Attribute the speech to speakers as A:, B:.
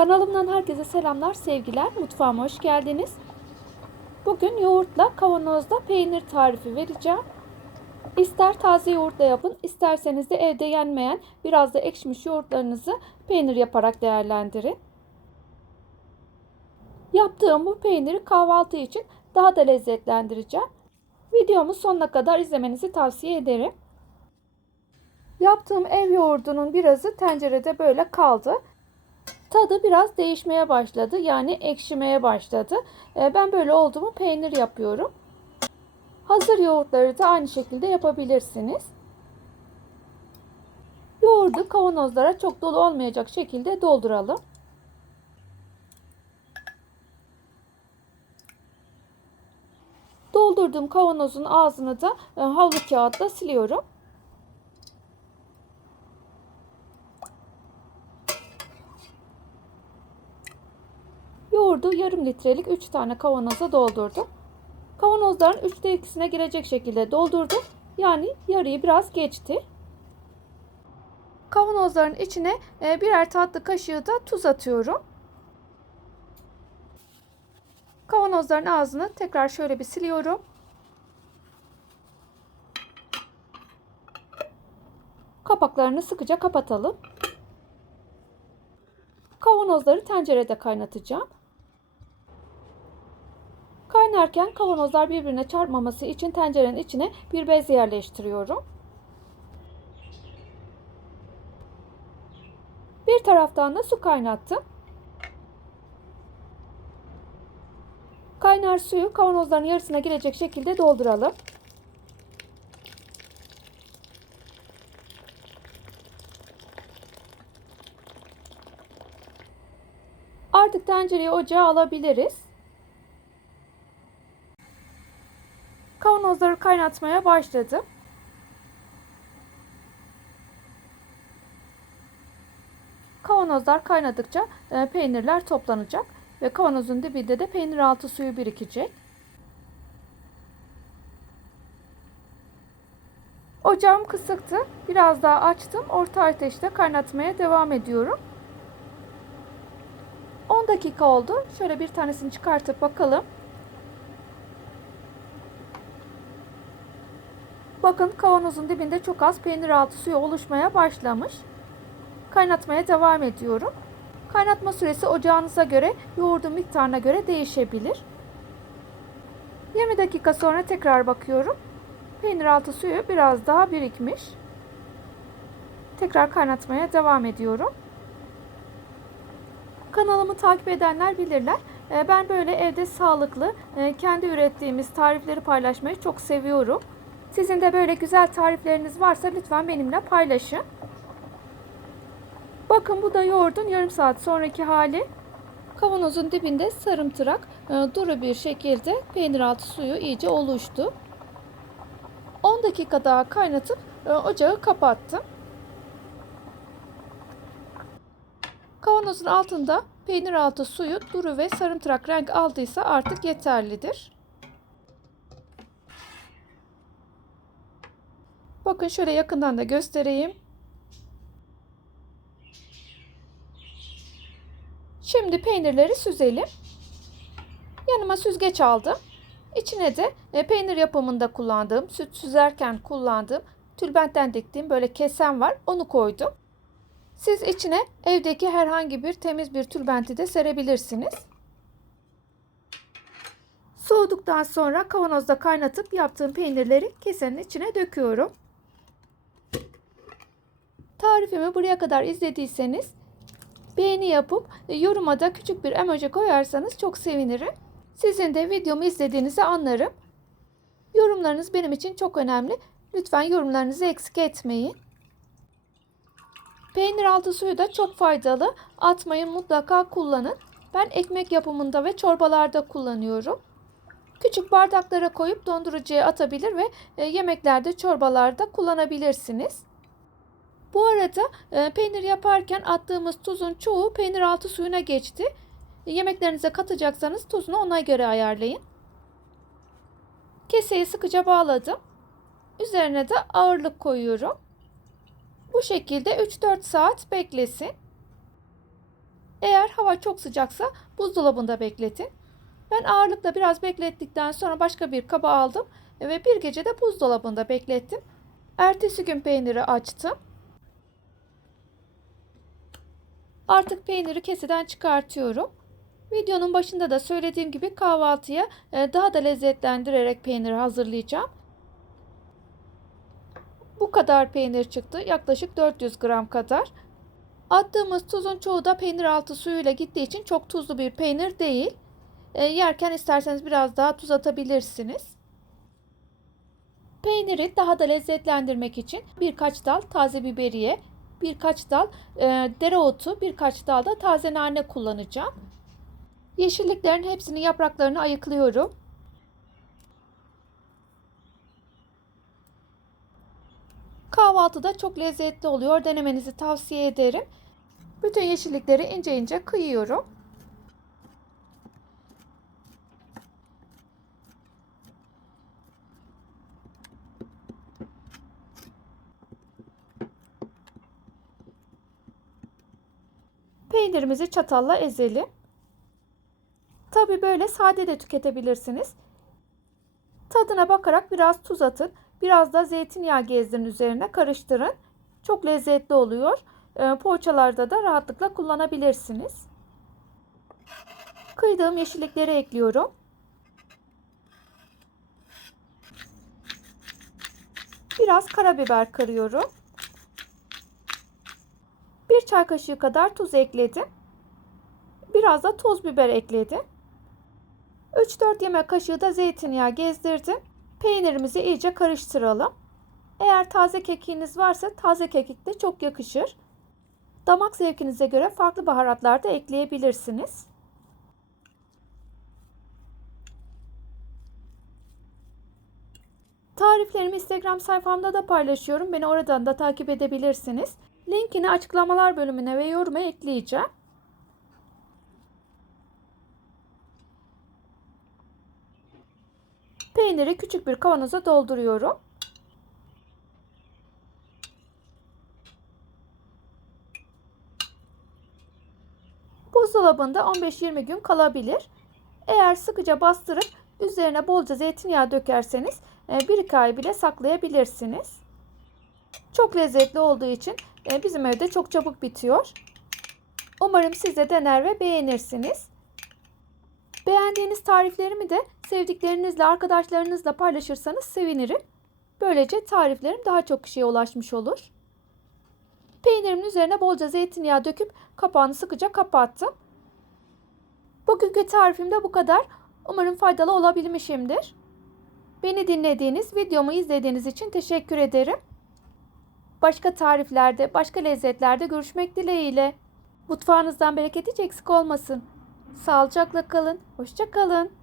A: Kanalımdan herkese selamlar, sevgiler. Mutfağıma hoş geldiniz. Bugün yoğurtla kavanozda peynir tarifi vereceğim. İster taze yoğurtla yapın, isterseniz de evde yenmeyen biraz da ekşimiş yoğurtlarınızı peynir yaparak değerlendirin. Yaptığım bu peyniri kahvaltı için daha da lezzetlendireceğim. Videomu sonuna kadar izlemenizi tavsiye ederim. Yaptığım ev yoğurdunun birazı tencerede böyle kaldı. Tadı biraz değişmeye başladı. Yani ekşimeye başladı. Ee, Ben böyle oldu mu peynir yapıyorum. Hazır yoğurtları da aynı şekilde yapabilirsiniz. Yoğurdu kavanozlara çok dolu olmayacak şekilde dolduralım. Doldurduğum kavanozun ağzını da e, havlu kağıtla siliyorum. Yoğurdu yarım litrelik 3 tane kavanoza doldurdum. Kavanozların 3'te 2'sine girecek şekilde doldurdum. Yani yarıyı biraz geçti. Kavanozların içine e, birer tatlı kaşığı da tuz atıyorum. Kavanozların ağzını tekrar şöyle bir siliyorum. Kapaklarını sıkıca kapatalım. Kavanozları tencerede kaynatacağım. Kaynarken kavanozlar birbirine çarpmaması için tencerenin içine bir bez yerleştiriyorum. Bir taraftan da su kaynattım. Kaynar suyu kavanozların yarısına girecek şekilde dolduralım. Artık tencereyi ocağa alabiliriz. Kavanozları kaynatmaya başladım. Kavanozlar kaynadıkça e, peynirler toplanacak ve kavanozun dibinde de peynir altı suyu birikecek. Ocağım kısıktı. Biraz daha açtım. Orta ateşte kaynatmaya devam ediyorum. 10 dakika oldu. Şöyle bir tanesini çıkartıp bakalım. Bakın kavanozun dibinde çok az peynir altı suyu oluşmaya başlamış. Kaynatmaya devam ediyorum. Kaynatma süresi ocağınıza göre, yoğurdun miktarına göre değişebilir. 20 dakika sonra tekrar bakıyorum. Peynir altı suyu biraz daha birikmiş. Tekrar kaynatmaya devam ediyorum. Kanalımı takip edenler bilirler. Ee, Ben böyle evde sağlıklı, e, kendi ürettiğimiz tarifleri paylaşmayı çok seviyorum. Sizin de böyle güzel tarifleriniz varsa lütfen benimle paylaşın. Bakın bu da yoğurdun yarım saat sonraki hali. Kavanozun dibinde sarımtırak e, duru bir şekilde peynir altı suyu iyice oluştu. 10 dakika daha kaynatıp e, ocağı kapattım. Kavanozun altında peynir altı suyu duru ve sarımtırak renk aldıysa artık yeterlidir. Bakın şöyle yakından da göstereyim. Şimdi peynirleri süzelim. Yanıma süzgeç aldım. İçine de e, peynir yapımında kullandığım, süt süzerken kullandığım, tülbentten diktiğim böyle kesen var. Onu koydum. Siz içine evdeki herhangi bir temiz bir tülbenti de serebilirsiniz. Soğuduktan sonra kavanozda kaynatıp yaptığım peynirleri kesenin içine döküyorum. Tarifimi buraya kadar izlediyseniz beğeni yapıp e, yoruma da küçük bir emoji koyarsanız çok sevinirim. Sizin de videomu izlediğinizi anlarım. Yorumlarınız benim için çok önemli. Lütfen yorumlarınızı eksik etmeyin. Peynir altı suyu da çok faydalı. Atmayın mutlaka kullanın. Ben ekmek yapımında ve çorbalarda kullanıyorum. Küçük bardaklara koyup dondurucuya atabilir ve e, yemeklerde, çorbalarda kullanabilirsiniz. Bu arada e, peynir yaparken attığımız tuzun çoğu peynir altı suyuna geçti. Yemeklerinize katacaksanız tuzunu ona göre ayarlayın. Keseyi sıkıca bağladım. Üzerine de ağırlık koyuyorum. Bu şekilde 3-4 saat beklesin. Eğer hava çok sıcaksa buzdolabında bekletin. Ben ağırlıkla biraz beklettikten sonra başka bir kaba aldım ve bir gece de buzdolabında beklettim. Ertesi gün peyniri açtım. Artık peyniri keseden çıkartıyorum. Videonun başında da söylediğim gibi kahvaltıya e, daha da lezzetlendirerek peyniri hazırlayacağım. Bu kadar peynir çıktı. Yaklaşık 400 gram kadar. Attığımız tuzun çoğu da peynir altı suyuyla gittiği için çok tuzlu bir peynir değil. E, yerken isterseniz biraz daha tuz atabilirsiniz. Peyniri daha da lezzetlendirmek için birkaç dal taze biberiye, birkaç dal e, dereotu, birkaç dal da taze nane kullanacağım. Yeşilliklerin hepsini yapraklarını ayıklıyorum. Kahvaltıda çok lezzetli oluyor. Denemenizi tavsiye ederim. Bütün yeşillikleri ince ince kıyıyorum. Peynirimizi çatalla ezelim. Tabi böyle sade de tüketebilirsiniz. Tadına bakarak biraz tuz atın. Biraz da zeytinyağı gezdirin üzerine karıştırın. Çok lezzetli oluyor. E, poğaçalarda da rahatlıkla kullanabilirsiniz. Kıydığım yeşillikleri ekliyorum. Biraz karabiber kırıyorum. Çay kaşığı kadar tuz ekledim. Biraz da toz biber ekledim. 3-4 yemek kaşığı da zeytinyağı gezdirdim. Peynirimizi iyice karıştıralım. Eğer taze kekiğiniz varsa taze kekik de çok yakışır. Damak zevkinize göre farklı baharatlar da ekleyebilirsiniz. Tariflerimi Instagram sayfamda da paylaşıyorum. Beni oradan da takip edebilirsiniz. Linkini açıklamalar bölümüne ve yoruma ekleyeceğim. Peyniri küçük bir kavanoza dolduruyorum. Buzdolabında 15-20 gün kalabilir. Eğer sıkıca bastırıp üzerine bolca zeytinyağı dökerseniz 1-2 ay bile saklayabilirsiniz. Çok lezzetli olduğu için e, bizim evde çok çabuk bitiyor. Umarım siz de dener ve beğenirsiniz. Beğendiğiniz tariflerimi de sevdiklerinizle, arkadaşlarınızla paylaşırsanız sevinirim. Böylece tariflerim daha çok kişiye ulaşmış olur. Peynirimin üzerine bolca zeytinyağı döküp kapağını sıkıca kapattım. Bugünkü tarifim de bu kadar. Umarım faydalı olabilmişimdir. Beni dinlediğiniz, videomu izlediğiniz için teşekkür ederim. Başka tariflerde, başka lezzetlerde görüşmek dileğiyle. Mutfağınızdan bereket hiç eksik olmasın. Sağlıcakla kalın. Hoşça kalın.